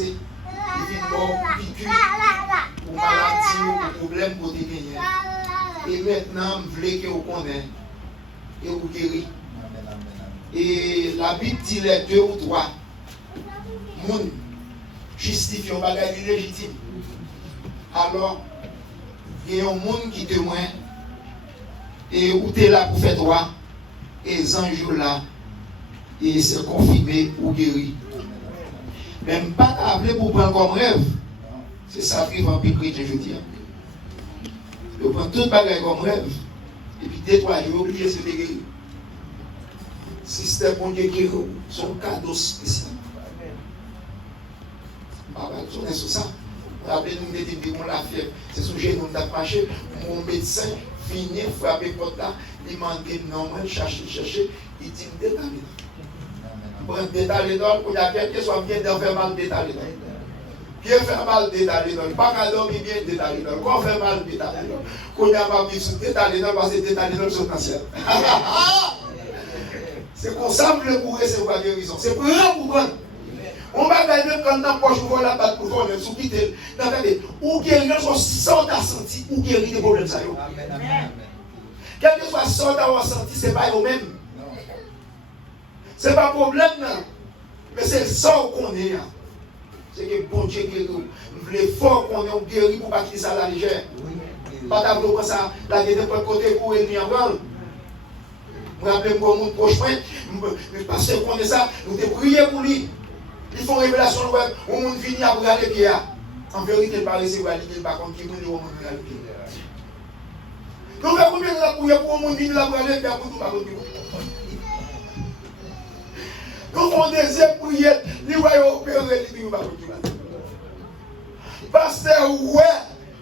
passé, il vient bon, piqûre, pour maladie, pour problème, pour des gagnants. Et maintenant, je veux que vous connaissez et vous guérissez. Et la Bible dit les 2 ou 3 monde justifie un bagage illégitime. Alors, il y a un monde qui témoigne et où tu es là pour faire droit et les anges là et c'est confirmé ou guéri. Même pas appelé pour prendre comme rêve. C'est ça qui va plus chrétien, je dis. Je prends tout bagage comme rêve et puis 2-3 jours obligé de se guérir. Si c'était bon Dieu qui son cadeau spécial. C'est sur ça. Rappelez-nous de dire qu'on l'a fièvre. C'est sur genou qui a marché. Mon médecin finit, frapper porte là. Il m'a dit non, il cherche. Il dit détaillé. Prends détaillé dans pour la quelqu'un soit bien d'en faire mal détaillé dans. Bien faire mal détaillé dans. Pas qu'à dormir bien détaillé dans. Quand on fait mal détaillé dans. Qu'on a pas mis sous détaillé dans parce que détaillé dans sont cancer. C'est comme ça que vous recevoir la guérison. C'est pour rien pour prendre. On va gagner même quand on a poche pour la batte pour voir le sous quitter. Ou guérir son sang à senti, ou guérir des problèmes. Quel que soit son à senti, ce n'est pas eux-mêmes. Ce n'est pas un problème, mais c'est le sang qu'on est. C'est que bon Dieu guérit. L'effort qu'on est guéri pour ne pas quitter ça à la légère. Pas d'abord comme ça, la guerre de l'autre côté pour ennemi en vol. Je me rappelle mon prochain, parce qu'on est ça, nous devons prier pour lui. Ils font révélation, on monde vient à regarder les pieds. En vérité, il ne paraît pas qu'il ne pas contre qui nous devons regarder les pieds. Donc, combien de la prière pour le monde vient à regarder les pieds pour tout le monde. Donc, on désire prier, les voyons opérer les pieds. Parce que, ouais,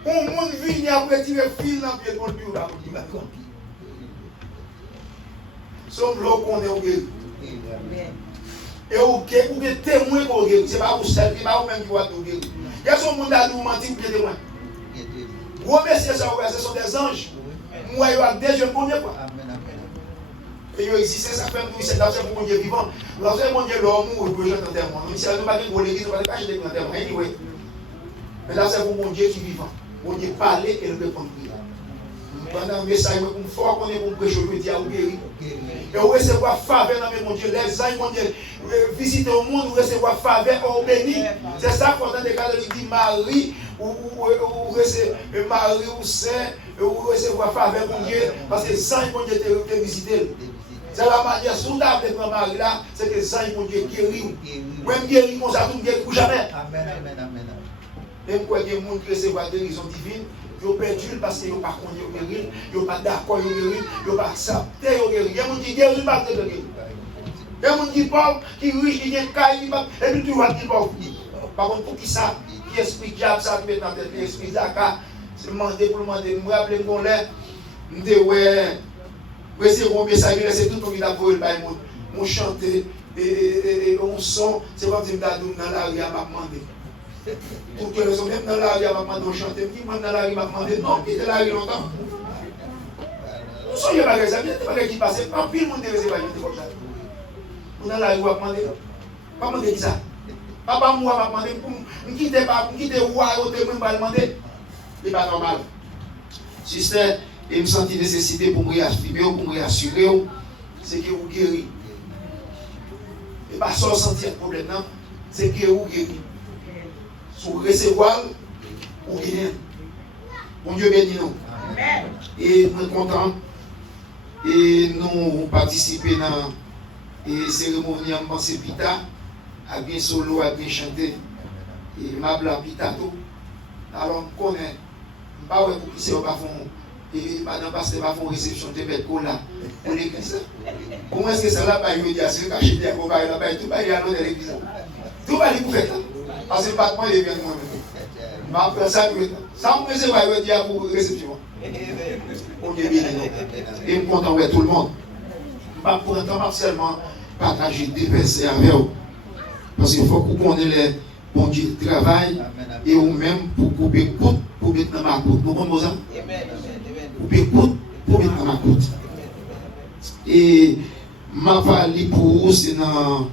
on monde vient après tirer fil dans le pied pour le pied. Sommes là qu'on est au guéri. Et au guéri, vous êtes témoin qu'on guéri. Ce n'est pas vous seul, ce n'est pas vous-même qui va tout guérir. Il y a son monde à nous mentir pour témoin. Vous remerciez ça, ce sont des anges. Moi, il y a des jeunes premiers fois. Et il existe, ça fait nous, c'est là pour mon Dieu vivant. Là, c'est mon Dieu l'homme ou le jeune enterrement. Mais si elle ne va pas dire pour l'église, on va pas cacher des enterrements. Anyway. Mais là, c'est pour mon Dieu qui est vivant. Mon Dieu parler et nous répondre. Pendant un message, pour me fort qu'on est pour prêcher, je dis à vous guérir. Et vous recevoir faveur dans mon Dieu. Les anges, mon Dieu, visiter au monde, vous recevoir faveur, on béni. C'est ça qu'on a des cas de dit Marie, ou Marie ou Saint, ou recevoir faveur, mon Dieu, parce que les anges, mon Dieu, te visiter. C'est la manière soudable de Marie là, c'est que les anges, mon Dieu, guérir. Même guérir, mon ça, tout ne guérit pour jamais. Amen, amen, amen. Même quoi, il y a des gens qui recevoir guérison divine. Ils ont perdu parce qu'ils n'ont pas connu au guérir, ils n'ont pas d'accord au guérir, ils n'ont pas accepté au guérir. Il y a des gens qui guérissent pas de guérir. Il y a des gens qui parlent, qui riches, qui viennent cailler, et puis tu vois qu'ils parlent. Par contre, pour qui ça, qui explique diable ça, qui met dans tête, qui explique Zaka, c'est demander pour demander. Je me rappelle mon lait, je me dis, ouais, c'est combien ça, c'est tout le monde qui a volé le bail, mon chanter, et on son, c'est comme si je me dis dans la rue, à m'a demandé. Pour que les hommes, même dans la rue, m'a demandé de chanter, qui m'a dans la rue, m'a demandé, non, qui était la rue longtemps. Nous sommes pas les amis, pas qui passent, en pile, mon Dieu, c'est pas comme ça. Nous dans la rue, m'a demandé, pas demander qui ça. Papa, moi, m'a demandé, je quitte roi, je m'a demandé. C'est pas normal. Sister, et me sentir nécessité pour me réaffirmer, pour me réassurer, c'est que vous guérissez. Et pas sans sentir problème, non, c'est que vous guérissez. Pour recevoir ou rien. Bon Dieu bénit nous. Amen. Et nous sommes contents. Et nous participons dans la cérémonie en pensée Pita, à bien solo, à bien chanter. Et ma bla Pita tout. Alors, on connaît. Je ne sais pas pour qui c'est au bas fond. Et madame pasteur va faire une réception de mettre là pour l'église. Comment est-ce que ça là, il dit à ceux qui achètent des copains, il a tout à l'autre de l'église. Tout va aller pour faire ça. Parce que le patron est bien moi-même. Je vais ça, ça me faisait voir dire pour réception. On est bien, et je suis content avec tout le monde. Je ne vais pas seulement partager des versets avec vous. Parce qu'il faut qu'on ait les bon Dieu travail et ou même pour couper coûte pour mettre dans ma coûte. Vous comprenez ça? Couper coûte pour mettre dans ma coûte. Et ma valise pour vous, c'est dans.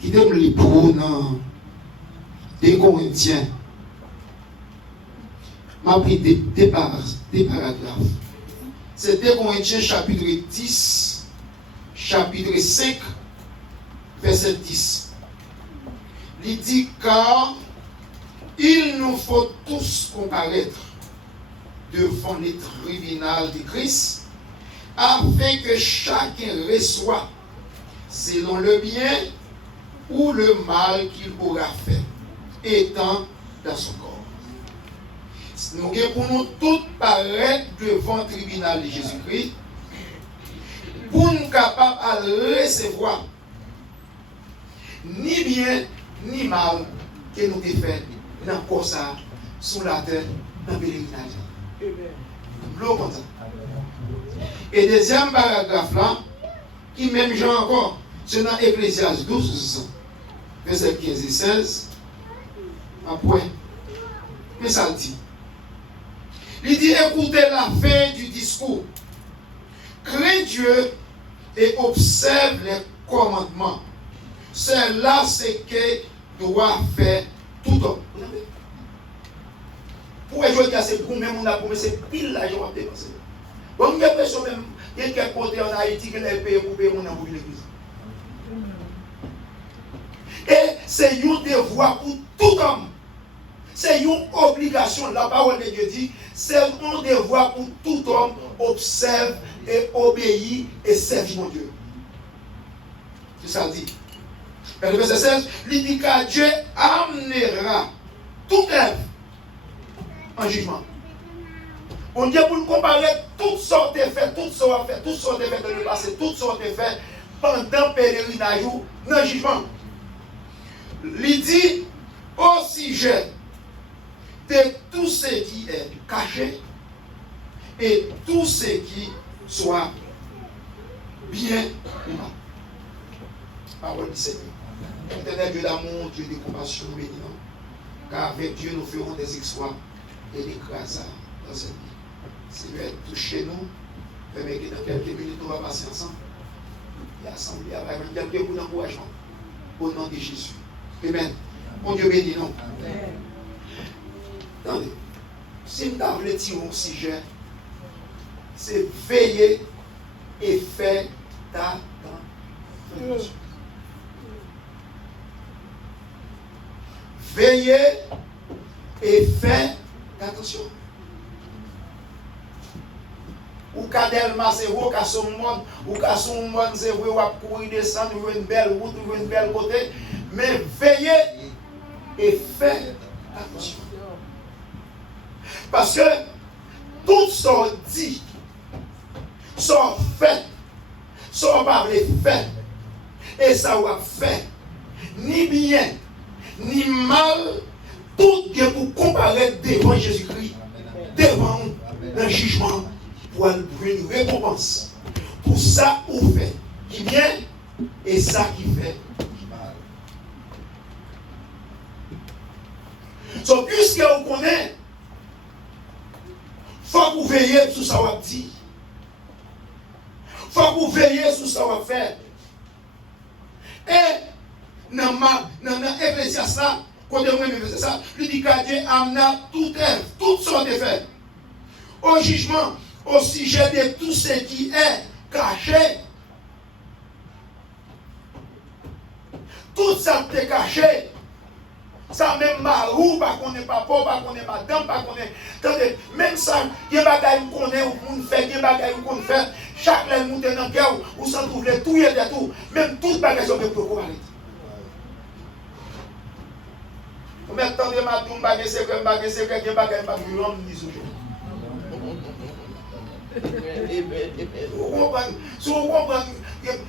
Qui donne les pour vous dans. 2 Corinthiens. M'a pris des paragraphes. C'est 2 Corinthiens chapitre 10, chapitre 5, verset 10. Il dit car il nous faut tous comparaître devant les tribunaux de Christ, afin que chacun reçoive selon le bien ou le mal qu'il aura fait, étant dans son corps. Nous avons pour nous tous paraître devant le tribunal de Jésus-Christ, pour nous capables de recevoir ni bien ni mal que nous avons fait dans le corps, sous la terre, dans le pèlerinage. Et deuxième paragraphe là, qui même genre encore, c'est dans Ecclésiaste 12, verset 15 et 16. Après, mais ça dit. Il dit écoutez la fin du discours. Crains Dieu et observe les commandements. C'est là ce que doit faire tout homme. Pour jouer à ces coups, même on a commencé pile l'argent à dépenser. Bon, j'ai l'impression même qu'il y a quelques côtés en Haïti qui les payent pour payer mon amour l'église. Et c'est un devoir pour tout homme. C'est une obligation. La parole de Dieu dit, c'est un devoir pour tout homme, observe et obéit et servir mon Dieu. C'est ça dit. Et le verset 16, il dit que Dieu amènera toute œuvre en jugement. On dit pour nous comparer toutes sortes de faits, toutes sortes de faits, toutes sortes de faits de le passé, toutes sortes de faits pendant le pèlerinage dans le jugement. Il dit au sujet de tout ce qui est caché et tout ce qui soit bien ou mal. Parole du Seigneur. Éternel Dieu d'amour, Dieu de compassion, béni. Car avec Dieu nous ferons des exploits et des grâces dans cette vie. Seigneur, touchez nous. Permettez que dans quelques minutes, nous allons passer ensemble. Et assembler avec quelques mots d'encouragement. Au nom de Jésus. Amen. Mon Dieu béni nous. Attendez. Si nous avons le sujet, c'est veiller et faire attention. Veillez et faites attention. Ou Cadelma, c'est vous, qu'à son monde, ou qu'à son monde, c'est vous, ou à courir descendre, ou une belle route, ou une belle côté. Mais veillez et faites attention. Parce que tout ce qu'on dit, ce qu'on fait, ce qu'on va faire, et ça va faire, ni bien, ni mal, tout est pour comparaître devant Jésus-Christ, devant un jugement, pour une récompense. Pour ça, on fait qui bien et ça qui fait mal. So, puisque on connaît, il faut que vous veillez sur ça qu'on dit. Il faut que vous veillez sur ça qu'on fait. Et dans l'Ecclésiaste, quand on fait ça, il dit que Dieu amena toutes sortes de faits au jugement, au sujet de tout ce qui est caché. Tout ça qui est caché. Ça même marou, pas qu'on n'est pas pauvre, pas qu'on n'est pas madame, pas qu'on est. Attendez, même ça, il y a des bagages qu'on est, ou fait, il y a des bagages qu'on fait, chaque lèvre monte dans le cœur, ou s'en trouve les tout, il y a des tout. Même tout les bagages sont pour qu'on arrête. Vous m'attendez, madame, bagage secret, il y a des bagages, l'homme dit toujours. Vous comprenez? Si vous comprenez,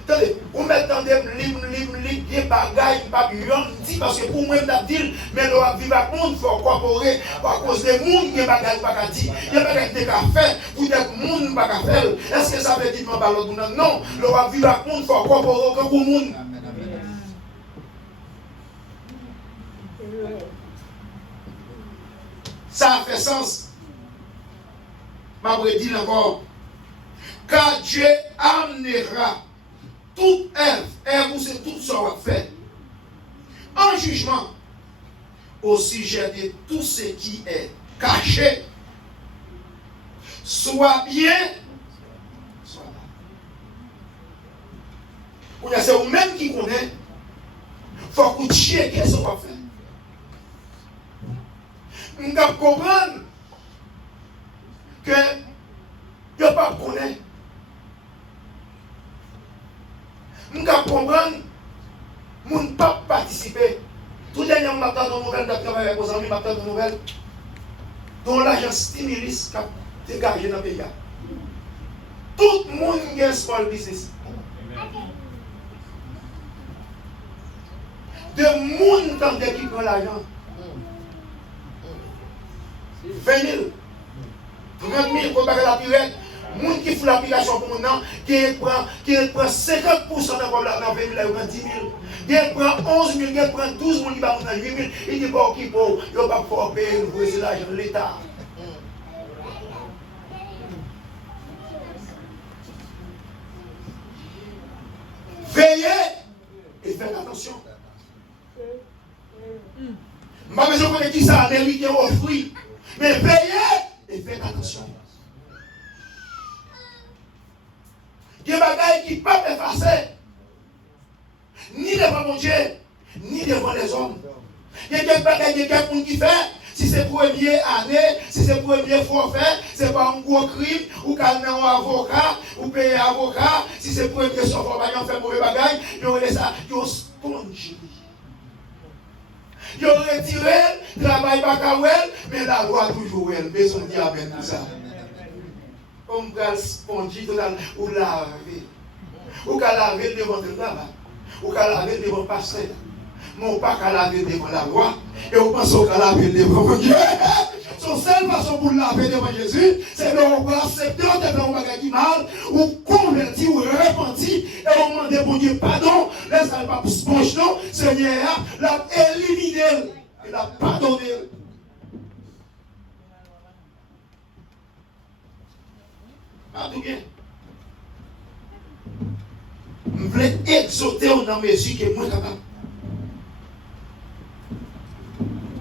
attendez, vous m'attendez, les bagages, dit parce que pour moi, je dis, mais nous vivons avec le monde, il faut incorporer, à cause des monde, il y a des bagages pas dire, il y a des bagages qui sont faire, vous êtes monde pas faire. Est-ce que ça veut dire que nous parlons de nous? Non, nous vivons avec le monde, il faut incorporer que pour le monde. Ça fait sens. Ma dit encore, car Dieu amènera toute œuvre, c'est tout ce qu'on fait, en jugement, au sujet de tout ce qui est caché, soit bien, soit mal. C'est vous-même qui connaît. Il faut que vous checkez ce qu'on va faire. Nous devons comprendre que vous ne pas connaître. Nous devons comprendre que nous ne pas participer. Tout dernier moment, je vais nouvelle de travail avec vos amis, je vais nouvelle dont l'agent Stimulus qui a dégagé dans le pays. Tout le monde a un small business. De monde qui prend l'argent. 20 000, 30 000 pour payer la pirate. Les gens qui font l'application pour nous, qui prend 50% dans la 20 000, il prend 10 000. Qui prend 11 000, qui prend 12 000, il prend 8 000. Il dit bon, qui pour, il ne va pas pouvoir payer l'argent de l'État. Veillez et faites attention. Je ne sais pas qui ça américain offre. Mais veillez et faites attention. Il y a des bagailles qui ne peuvent pas effacer. Ni devant mon Dieu, ni devant les hommes. Il y a des bagailles qui fait. Si c'est première année, si c'est premier forfait, c'est pas un gros crime, ou calmer un avocat, ou payer un avocat. Si c'est premier forfait, on fait mauvais bagaille, puis on laisse ça, on sponge. Ils ont retiré, travail pas qu'à elle, mais la loi toujours elle. Besoin de dire avec tout ça. On va sponge ou laver. Ou qu'à laver devant le travail. Ou qu'à laver devant le pasteur. Non pas qu'à laver devant la loi. Et on pense qu'à laver devant Dieu. Son seule façon pour laver devant Jésus, c'est de accepter devant un bagage qui mal, ou convertir, ou repentir, et on demande pour Dieu pardon, laisse-le pas pour sponge, non, Seigneur, l'a éliminé, et l'a pardonné. Pas tout bien. Je voulais exhorter dans mesure qui est moins capable.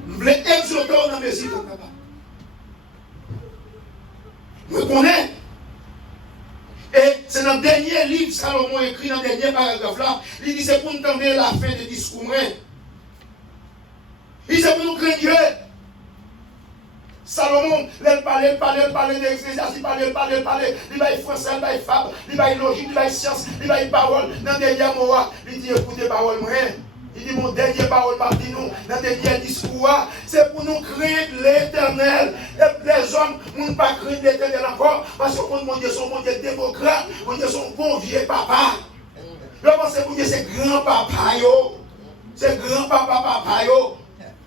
Je voulais exhorter dans mesure qui est capable. Je connais. Et c'est dans le dernier livre, Salomon écrit dans le dernier paragraphe là, il dit c'est pour nous entendre la fin du discours. Il dit c'est pour nous craindre Dieu. Salomon, il parlait d'Ecclésiastes, il parlait, il va y français, il va y fable, il va y logique, il va y science, il va y parole. Dans le dernier mot, il dit écoutez parole, moi. Il dit mon dernier parole m'a dit nous, dans le dernier discours, c'est pour nous craindre l'éternel. Et les hommes ne pas craindre l'éternel encore, parce que mon Dieu, son mon Dieu démocrate, mon Dieu, son bon vieux papa. Je pense que mon Dieu, c'est grand papa, yo. C'est grand papa, yo.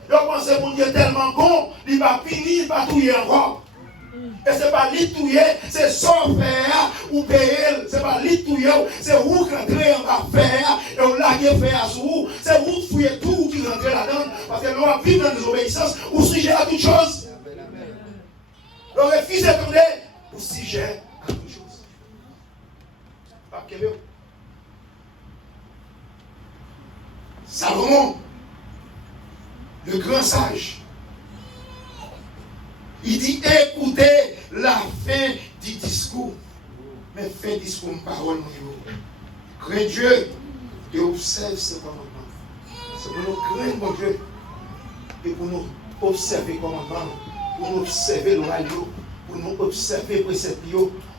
Je pense que mon Dieu tellement bon, il va finir, il va touiller encore. Et ce n'est pas lui touiller, c'est son faire ou payer. Ce n'est pas lui touiller, c'est vous qui rentrez en affaire et on l'a fait à vous. C'est vous qui fouillez tout qui rentrez là-dedans. Parce que nous avons vécu dans la désobéissance ou sujet à toute chose. Le refus de tourner ou sujet à toute chose. Pas que Salomon, le grand sage, il dit écoutez la fin du discours. Mais fin du discours, parole, crains Dieu et observe ses commandements. C'est pour nous craindre mon Dieu et pour nous observer les commandements, pour nous observer le radio, pour nous observer les préceptes,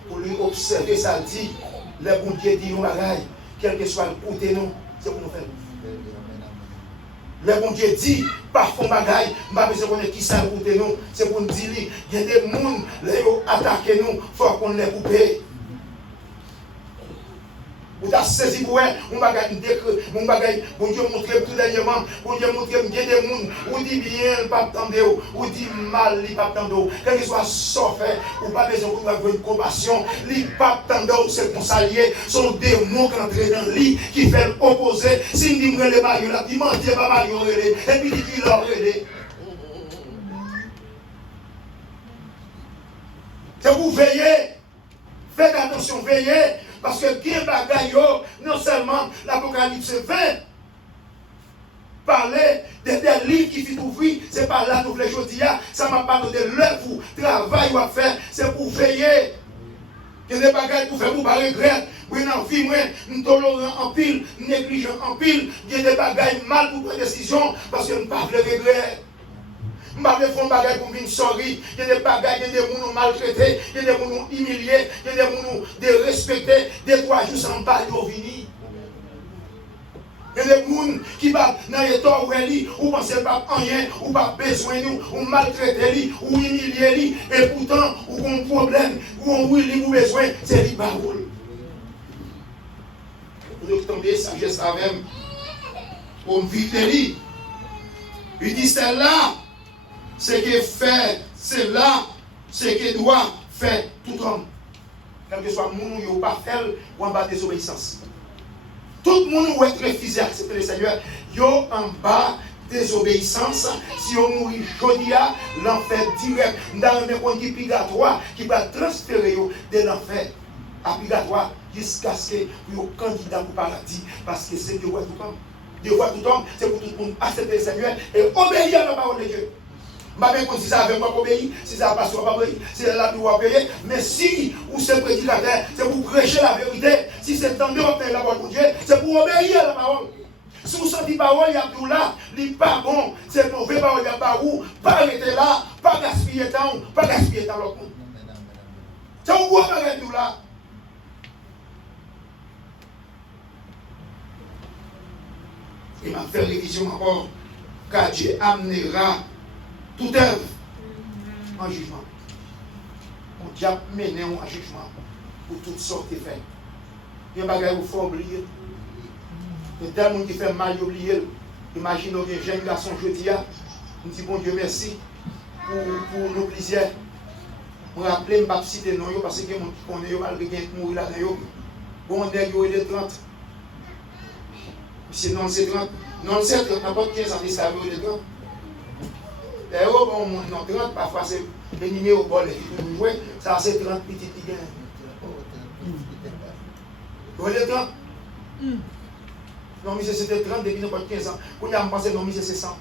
pour lui observer ça dit, les bons Dieu dit nous bagaille, quel que soit le côté nous, c'est pour nous faire. Le bon Dieu dit, parfois bagaille, je ne sais pas qui ça écoute nous, c'est pour nous dire, il y a des gens qui ont attaqué nous, il faut qu'on les coupe. Vous avez saisi pour eux, mon bagage, bon Dieu montre tout dernièrement, bon Dieu montre qu'il y a des gens, vous dit bien, il ne pas attendre, vous dit mal, il ne pas attendre, quel que soit sauf, ou pas besoin de avoir une compassion, il ne pas attendre, c'est pour s'allier, sont des démons qui entrent dans le lit, qui fait opposer, si nous disons les mariés là, ils mentent pas mariés, et puis ils disent leur aider. C'est vous veillez, faites attention, veillez. Parce que bien bagaille, non seulement l'Apocalypse 20, parler des livres qui finissent ouvrir, c'est par là nous voulons dire, ça m'a parlé de l'œuvre, travail à faire, c'est pour veiller. Il y a des bagages pour faire, pour ne pas regretter. Oui, dans la vie, nous tolérons en pile, négligents en pile. Il y a des bagages mal pour prendre des décisions parce que nous ne pouvons pas regretter. Nous ne pouvons pas faire des bagages pour venir sortir. Il y a des bagages, il y a des gens maltraités, il y a des gens humiliés, il y a des gens dérespectés, des 3 jours sans parler au venir. Il y a des gens qui vont dans les torts ou pensent pas rien, ou pas besoin de nous, ou maltraiter, ou humilier, et pourtant, ou ont un problème, ou ont besoin, c'est les paroles. Nous tomber sagesse à même, pour vivre lui. Il dit c'est là, ce qu'il fait, c'est là, ce qu'il doit faire tout homme. Quel que soit le monde, il n'y a pas fait ou en bas de désobéissance. Tout le monde va être refusé à accepter le Seigneur. Yo en bas désobéissance. Si on mourit jodi, l'enfer direct. Dans le monde qui purgatoire, qui va transférer de l'enfer à purgatoire jusqu'à ce que vous candidat au paradis. Parce que c'est Dieu voit tout homme. Dieu voit tout homme, c'est pour tout le monde accepter le Seigneur et obéir à la parole de Dieu. Même si ça avec moi obéir, si ça passe pas obéir, c'est là pour obéir. Mais si vous êtes prédicateur, c'est pour prêcher la vérité. Si c'est temps de obtenir la parole de Dieu, c'est pour obéir à la parole. Si vous sentez parole, il y a tout là, il n'est pas bon, c'est mauvais parole, il n'y a pas où, pas arrêter là, pas gaspiller temps, pas gaspiller temps l'autre monde. C'est où vous arrêtez tout là. Il m'a fait révision encore, car Dieu amènera toute œuvre en jugement. On diable mène en jugement pour toutes sortes de faits. Il y a des bagages qu'il faut oublier. Il y a des gens qui font mal oublier. Imaginez un jeune garçon jeudi, on dit bon Dieu merci pour nos plaisirs. On rappelle, je ne vais pas citer non parce que les gens qui connaissent malgré qu'ils mourent là dedans. Bon, il est 30. C'est non, c'est 30. Non, c'est 30, n'importe 15 ans, ça veut dire 30. D'ailleurs, bon, non, 30, parfois c'est le numéro bol qui peut jouer, ça c'est 30 petits qui gagnent. Vous voyez 30? Non, mais c'était 30 depuis n'importe 15 ans. Quand il y a pensé, non, mais c'est 100.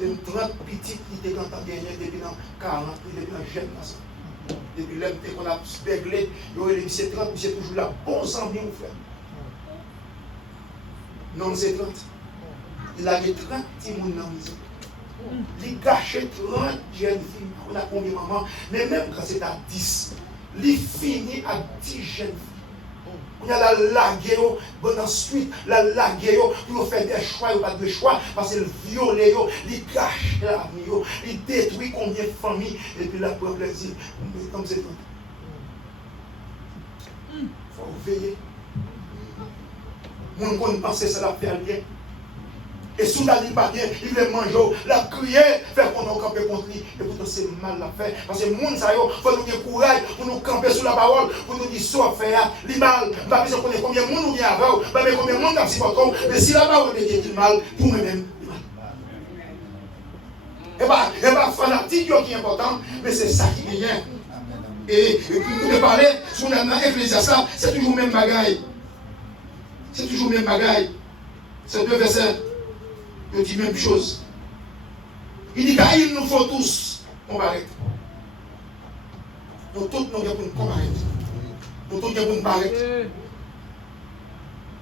C'est 30 petits qui étaient quand on gagné depuis 40, depuis un jeune. Depuis l'heure qu'on a spéglé, c'est 30, c'est toujours là. Bon sang, bien vous faire. Non, c'est 30. Il a 30 petits monde dans la maison. Il gâche 30 jeunes filles. On a combien de mamans? Mais même quand c'est à 10, il finit à 10 jeunes filles. On a la laguer, bon ensuite, la laguer, pour faire des choix ou pas de choix, parce qu'il viole, il gâche la vie, il détruit combien de familles, et puis là, pour plaisir, comme c'est tout. Il faut veiller. Mon qu'on pense que ça va faire bien. Et sous la ligne pas bien, il veut manger, la crier, faire qu'on a campé contre lui. Et pourtant c'est mal la faire. Parce que le monde, il faut nous avoir courage pour nous camper sur la parole, pour nous dire soit faire, il mal. Je ne sais pas combien de monde nous vient avec, je ne sais pas combien de monde nous supportons. Mais si la parole de Dieu dit mal, pour moi-même, il mal. Et pas fanatique qui est important, mais c'est ça qui est bien. Et pour nous parler, sur l'Ecclésiaste, c'est toujours le même bagaille. C'est toujours le même bagaille. C'est 2 versets. Il dit la même chose. Il dit qu'il nous faut tous comparaître. Nous tous nous devons nous comparaître. Nous tous devons nous paraître.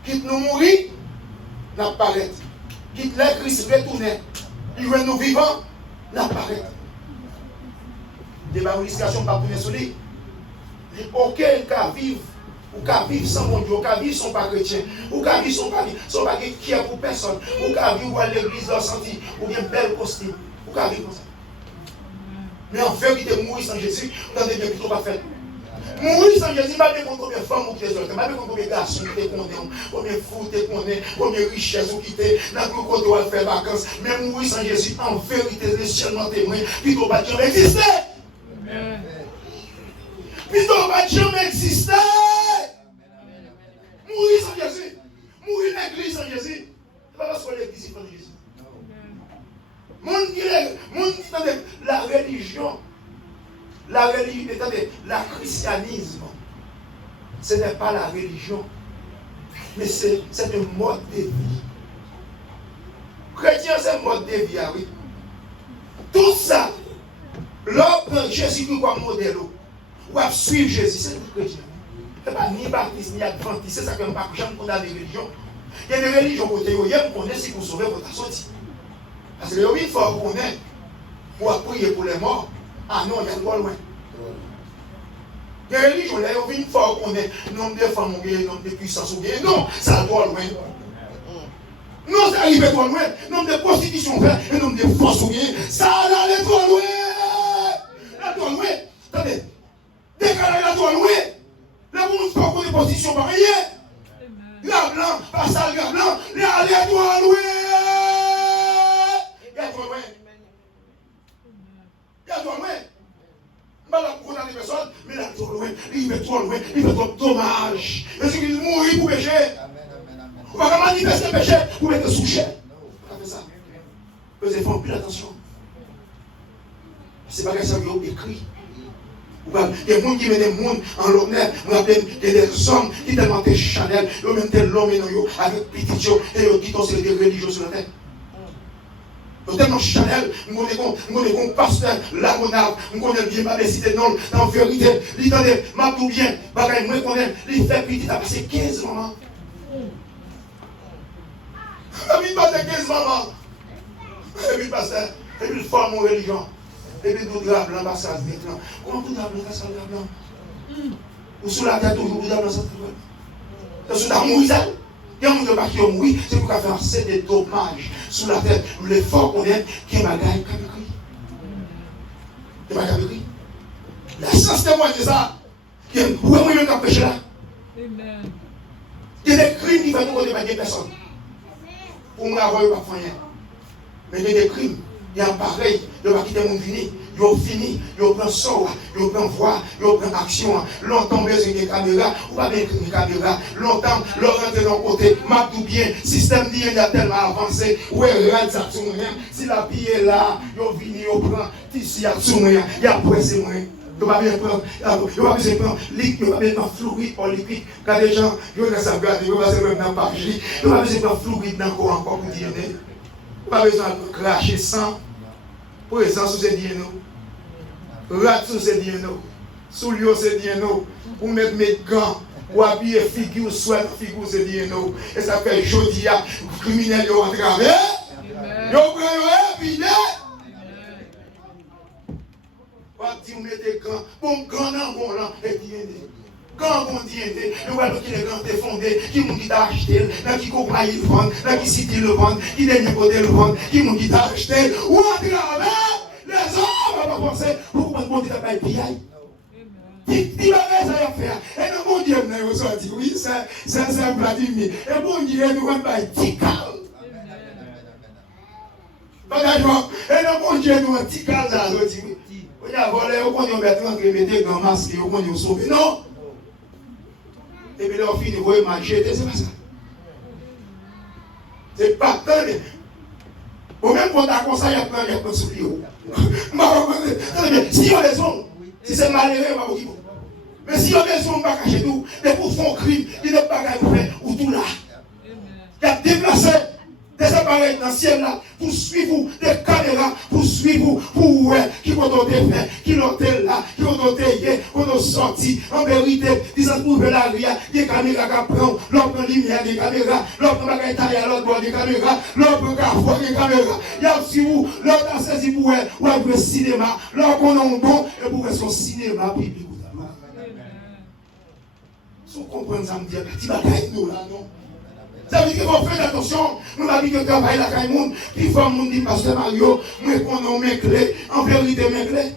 Quitte nous mourir, nous paraître. Quitte les Christ retourner, il veut nous vivants, nous paraître. Des barrifications pas tourner sur lui. Aucun cas vivre. Ou qu'à vivre sans mon Dieu, ou qu'à vivre sans pas chrétien, ou qu'à vivre sans pas qui est pour personne, ou qu'à vivre à l'église dans senti, ou bien belle costume, ou qu'à vivre comme ça. Mais en vérité, mourir sans Jésus, vous avez bien plutôt pas fait. Mourir sans Jésus, je ne sais pas combien de femmes vous quittez, je ne sais pas combien de garçons vous quittez, combien de fous vous quittez, combien de richesses vous quittez, dans le côté où vous faire vacances. Mais mourir sans Jésus, en vérité, c'est seulement témoin, plutôt pas jamais exister. Plutôt pas jamais exister. Mourir sans Jésus. Mourir l'église sans Jésus. C'est pas parce qu'on l'église sans Jésus. Mon dit la religion, attendez, la christianisme, ce n'est pas la religion, mais c'est un mode de vie. dévié, oui. Tout ça, l'homme Jésus-Christ comme modèle, ou à suivre Jésus, c'est le chrétien. Ce n'est pas ni baptiste ni adventiste, c'est ça que je ne pas jamais condamner les religions. Il y a des religions côté où il y a qu'on est si vous sauvez votre sortie. Parce que il faut qu'on ait pour prier pour les morts. Ah non, il y a trop loin. Les religions, là, il faut qu'on ait nombre de femmes, nombre de puissance. Non, ça doit loin. Non, ça arrive trop loin. Nombre de prostitution, et nombre de forces, ça allait trop loin. Là, trop loin. Attendez. Décalé là, trop loin. Là, vous ne faites pas de position par rien. La blanc, pas ça, la blanc. Là, allez trop loin. Il y a trop loin. Il y a trop loin. Je ne vais pas condamner personne, mais là, trop loin. Il fait trop loin. Il fait trop dommage. Et ce qui mourit pour pécher. On va pas manifester le péché pour mettre sous chair. On va faire ça. Les enfants, plus attention. C'est pas que ça qui est écrit. Il y a des gens qui mettent des gens en l'honneur. On appelle des hommes qui tellement des Chanel. Ils mettent des l'homme avec petit chou. Et ils quittent des religieux sur la terre. Ils tellement Chanel. Nous connaissons un pasteur, Lagonave. Nous connaissons bien ma cité non. En vérité, il dit, m'a tout bien. Bagaille, moi, connais. Il fait petit. Il a passé 15 moments. Et puis il passe 15 moments. Et puis il passe. Et puis il forme mon religion. Et puis tout drap blanc, passage blanc. Comment tout drap blanc, passage blanc? Ou sous la tête, toujours tout drap blanc, ça te fait. Sous la mouille, ça. Il y a un monde qui a mouru, c'est pour faire assez de dommages sous la tête. L'effort qu'on aime, qui est bagaille, qui est bagaille. La science témoigne de ça. Où est-ce que vous péché là? Il y a des crimes qui font nous des personnes. Pour moi, il n'y a pas de rien. Mais il y a des crimes. Il y a un pareil, il va quitter mon fini, il va fini, il va prendre sort, il va prendre voix, il va prendre action. Longtemps, besoin de caméra, ou pas bien une caméra. Longtemps, le rentrer dans le côté, m'a tout bien, système d'IA a tellement avancé, ou est rad ça tout rien. Si la pied est là, il va venir, il va prendre, ici, il y a tout rien, il y a pressé moins. Il va bien prendre, il va bien prendre liquide, il va bien prendre fluide ou liquide. Quand les gens, ils vont se regarder, ils vont se mettre dans la page, il va bien prendre fluide dans le corps encore pour dire, il va besoin de cracher sang. Présence, c'est bien nous. Ratsou, c'est bien nous. Soulio, c'est bien nous. Pour mettre mes gants, pour habiller figure, soit figure, c'est bien nous. Et ça fait jeudi, criminels, ils ont entravé. Ils ont pris, ils ont mettez gants. Bon, gants dans bon là, et bien quand on dit, nous voyons que les gants étaient fondés, qui m'ont dit d'acheter, qui compagnie le vendre, qui cité le vendre, qui dernier côté le vendre, qui m'ont dit d'acheter, ou à travers les hommes, on va penser, pourquoi on dit d'acheter des piailles? Il va faire ça à faire. Et le bon Dieu nous a sorti, oui, c'est un Vladimir. Et bon Dieu nous a fait 10 cal. Et le bon Dieu nous a 10 cal, ça a sorti. Il y a volé, on va mettre un crémeté dans le masque, on va sauver. Non! Et puis là, on finit, vous voyez, manger, c'est pas ça. C'est pas tant. Ou même quand on a conseillé, il y a plein de choses sur lui. Si on a raison, si c'est malheureux, on va vous dire. Mais si on a raison, on va cacher tout. Mais pour son crime, il n'est pas qu'à faire, ou tout là. Il a déplacé des appareils dans le ciel là, pour suivre vous, des caméras, pour suivre vous, pour voir qui ont été fait, qui l'ont été là, qui ont été hier, qui ont sorti. En vérité, ils ont trouvé la ria, des caméras qui prennent, l'autre lumière des caméras, l'autre bagaille taille à l'autre bord des caméras, l'autre garçon des caméras. Il y a aussi vous, l'autre a saisi pour voir le cinéma, l'autre on a un bon, et pour voir son cinéma public. Si vous comprenez ça, me dire, tu vas gagner nous là, non? Ça veut dire qu'il faut faire attention. Nous avons dit que le travail là, quand monde qui fait mon dit Pasteur Mario, moi qu'on a mes clés, en vérité mes clés.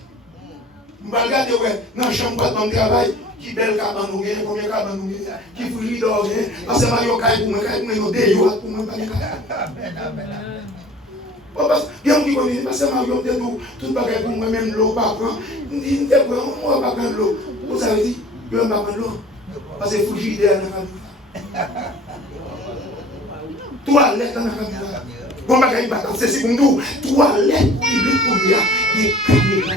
Je vais regarder, ouais, dans la chambre de travail, qui belle cabane nous gagne, combien de cabane nous gagne, qui fouille d'or, parce que Mario Kaye pour moi, nous déyo, pour moi, pas de parce que il y a qui connaissent, parce que Mario dit tout bagage pour moi, même l'eau, pas prendre. Je dis, moi, pas prendre l'eau. Vous savez dit, je ne vais pas prendre l'eau. Parce que il faut que j'y aille dans la famille. Toilette dans la caméra. Bon, c'est pour nous. Toilette publique pour nous. Il y a caméra.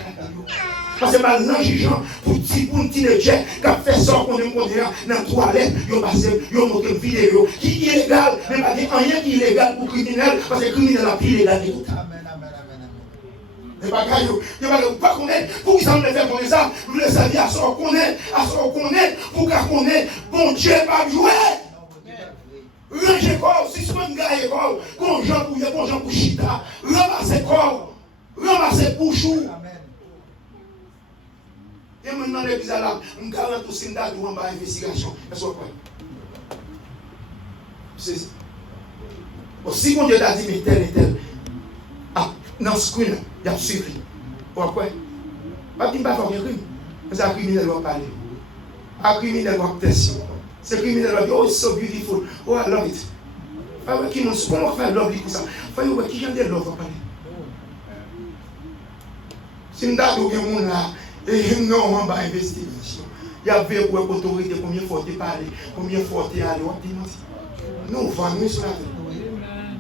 Parce que maintenant, les gens, pour un teenager qui a fait ça, qu'on aime dans la toilette, ils ont passé, ils ont montré une vidéo qui est illégale, mais pas rien qui est illégal pour criminel, parce que le criminel a plus illégal que tout. Les bagages, les bagages, pas connaître, pour qu'ils s'en faire comme ça, vous le savez, à ce qu'on connaît, pour qu'on connaît, bon Dieu va jouer. Ranger corps, si c'est un gars et corps, qu'on j'en pour chita, ramasser corps, ramasser bouchou. Et maintenant, les bizarres là, on garantit aussi une date où on va investigation. Est-ce que c'est ça? Si mon Dieu t'a dit, mais tel et tel, dans ce screen, il y a suivi. Pourquoi? Pas qu'il ne va pas faire un crime. Mais c'est un criminel qui va parler. Un criminel qui va tester. C'est un criminel qui va dire, oh, it's so beautiful. Oh, I love it. Comment faire love comme ça? Faut qui j'aime de love va parler. Si nous avons un monde là, et non, on va investigation. Il y a vu pour l'autorité, combien de fois tu parles, combien de fois tu es allé, nous vendons sur la terre.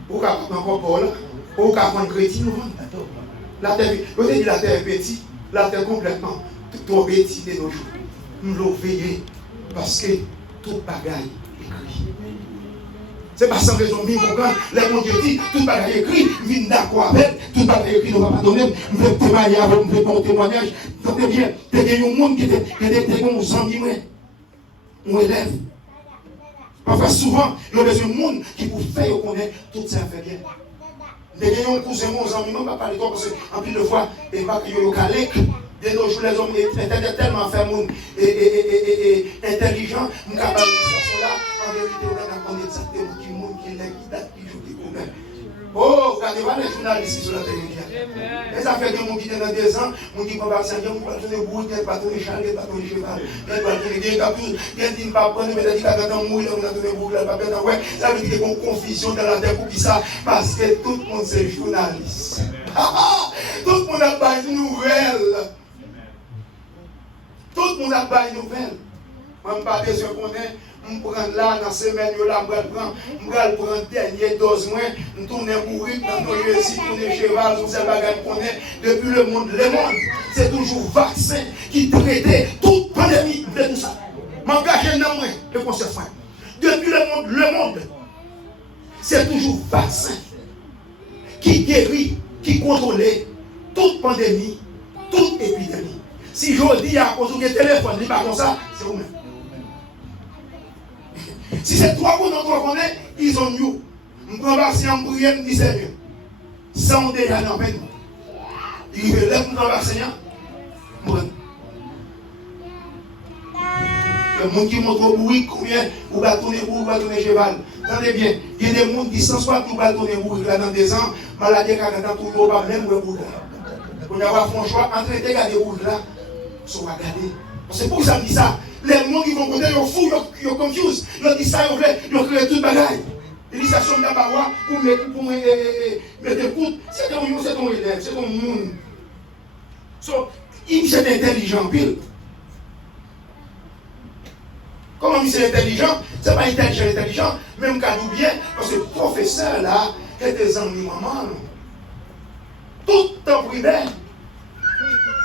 Pourquoi encore pas là? Pourquoi prendre chrétien, nous vendons? La terre, vous avez dit la terre est petite, la terre complètement trop petite de nos jours. Nous l'avons veillé parce que tout bagaille écrit. C'est pas sans raison, mais quand les mon Dieu dit, tout bagaille écrit, vient d'accord avec, tout bagaille écrit, nous ne va pas donner, nous voulons témoigner avec, nous voulons un témoignage. Tentez bien, il y a un monde qui était aux amis, mon élève. Parfois, souvent, il y a besoin de monde qui vous fait connaître tout ça fait bien. Il y a un cousin, mon ami, on ne va pas parler de toi parce qu'en plus de fois, il y a un calèque. De nos jours, les hommes étaient tellement fermes et intelligents, nous avons une là, en vérité, on a exactement qui monde qui est là, qui date, qui joue, qui connaît. Oh, regardez-moi les journalistes sur la télévision. Les affaires de mon qui dans 2 ans, mon qui va vacciner, on va tourner bourre, on va tourner châle, on va tourner cheval, on va tourner des captures, on dit pas prendre, mais on dit qu'on mouille, on va tourner bourre, on va perdre, ouais, ça veut dire qu'il y a une confusion dans la terre pour qui ça, parce que tout le monde c'est journaliste. Tout le monde a pas une nouvelle. Tout le monde a pas une nouvelle. Je ne pas besoin qu'on ait. Je prends là, dans la semaine, je prends le dernier 12 mois, je tourne mourir dans nos yeux, je tourne cheval, tout ça, qu'on est. Depuis le monde, c'est toujours vaccin qui traite toute pandémie de tout ça. M'engager dans moi, le conseil. Depuis le monde, c'est toujours vaccin qui guérit, qui contrôle toute pandémie, toute épidémie. Si je dis à cause du téléphone, dis pas comme ça, c'est vous-même. Si c'est 3 qu'on connaît, ils ont nous. Je prends vaccin en prière, je dis Seigneur. Sans déjà dans peine. Il veut lève mon vaccin. Il y a des gens qui montrent au bruit combien vous va tourner cheval. Attendez bien, il y a des gens qui sont soit tout va tourner bruit là dans 2 ans, maladie quand tout le monde même bruit là. On a fait un choix entre les gars des bruit là. Sont regardés. C'est pour ça que je dis ça. Les gens qui vont côté, ils sont fous, ils sont confus. Ils disent ça, ils ont créé tout le bagage. Ils disent ça, ils sont d'abord pour mettre le coup. C'est ton élève, c'est ton monde. Il est intelligent, pile. Comment il est intelligent? Ce n'est pas intelligent, même quand nous bien, parce que le professeur là, est des amis maman. Tout en primaire,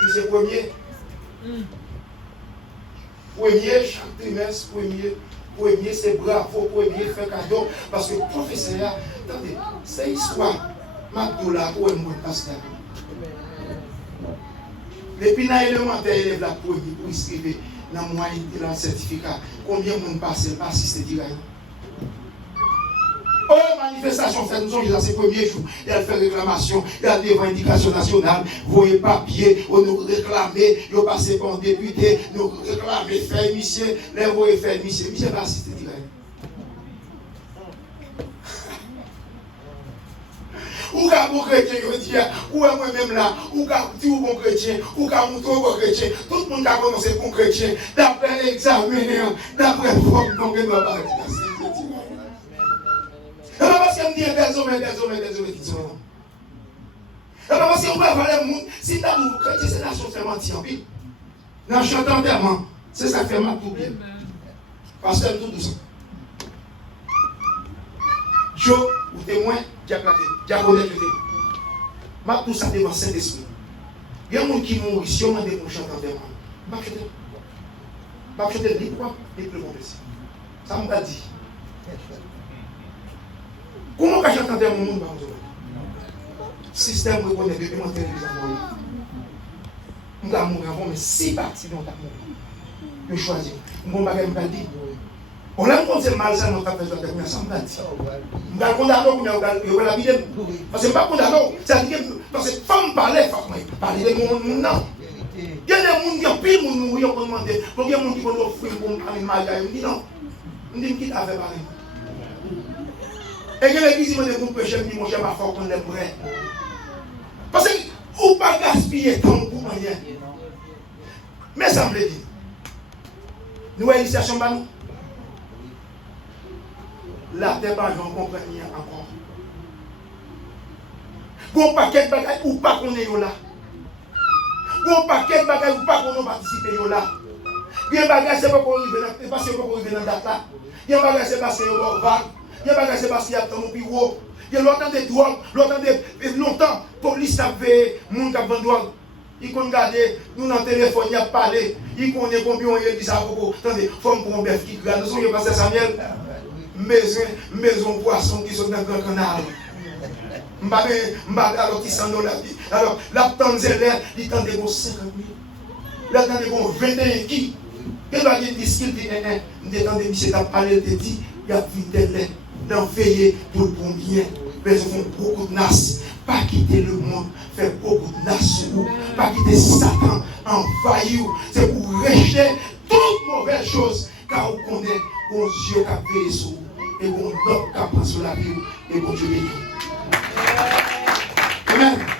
il est premier. Premier, chaque trimestre, premier, c'est bravo, premier, fait cadeau. Parce que le professeur, attendez, c'est histoire. Magdoula, pour un monde pasteur. Mais puis, dans l'élémentaire, élève la premier pour inscrire dans le moyen de la certificat. Combien de monde passe, pas assisté direct? Oh, manifestation faite, nous sommes dans ces premiers jours. Et elle fait réclamation, il y a des revendications nationales, voyez papier, on nous réclamer, nous passons par un député, nous réclamer, faire monsieur, les voyez faire monsieur va assister direct. Ou qu'à bon chrétien, je dis, ou à moi-même là, ou qu'à dire bon chrétien, ou qu'à montrer bon chrétien, tout le monde a commencé bon chrétien, d'après l'examen, d'après le forme, donc il ne va pas dire. Et pas parce qu'on dit des hommes qui sont là. Et pas parce qu'on va avoir le monde. Si tu as un chrétien, c'est la chose qui fait mentir en pile. Dans le chant d'enterrement, c'est ça qui fait mal tout bien. Parce que tout ça. Joe, ou témoin, diaconé le témoin. Tout ça devant Saint-Esprit. Il y a des gens qui mourent, si on m'a dit qu'on chante en terre, je vais chanter le livre, et plus bon plaisir. Ça m'a dit. Comment on chante en terre, mon monde, système reconnaît que mon télévision on va mourir avant, mais si parti dans ta mort, je choisis. Mon bagage me dit. On l'a compté mal ça dans ta personne, mais ça me dit. Je vais condamner, je vais la vie. Parce que je ne vais pas condamner. Parce que femme parlait, parler de mon nom. Il y a des gens qui ont pile mon nom, qui ont demandé. Il y a des gens qui ont offert pour un mariage. Je dis non. Je dis quitte à faire parler. Et il y a des gens qui ont péché, je dis mon cher, ma foi, qu'on est vrai. Parce que ou pas gaspiller temps pour rien. Mais ça me dit. Nous avons une situation pour nous. La terre pas j'en comprends rien encore. Bon paquet de bagages ou pas qu'on est là. Bon paquet de bagages ou pas qu'on a participé là. Bien bagage c'est pas qu'on arrive là, c'est parce que qu'on arrive dans date là. Bien bagage c'est parce que on va. Bien bagage c'est parce qu'il y a tant de bureau. Il y a longtemps de drogue, longtemps de longtemps police a fait monde qui vend drogue. Il qu'on garder nous dans téléphone, il a parlé, il connaît combien il dit ça pour attendez, forme pour un bœuf qui regarde, nous sommes passé Samuel. Maison poisson qui sont dans le grand canal. Alors qui s'en la vie. Alors la tanzelle, il tente de 50 000. La tente de 21 qui. Il va dire ce qu'il dit, il tente de monsieur parler, il dit, il y a vite d'en veiller pour le bon bien. Mais ils font beaucoup de nas. Pas quitter le monde, faire beaucoup de nas sur vous. Pas quitter Satan, envahir. C'est pour rejeter toute mauvaise chose. Car vous connaissez bon Dieu qui a veillé sur vous. Et bon homme qui a pris sur la vie. Et bon Dieu béni. Amen.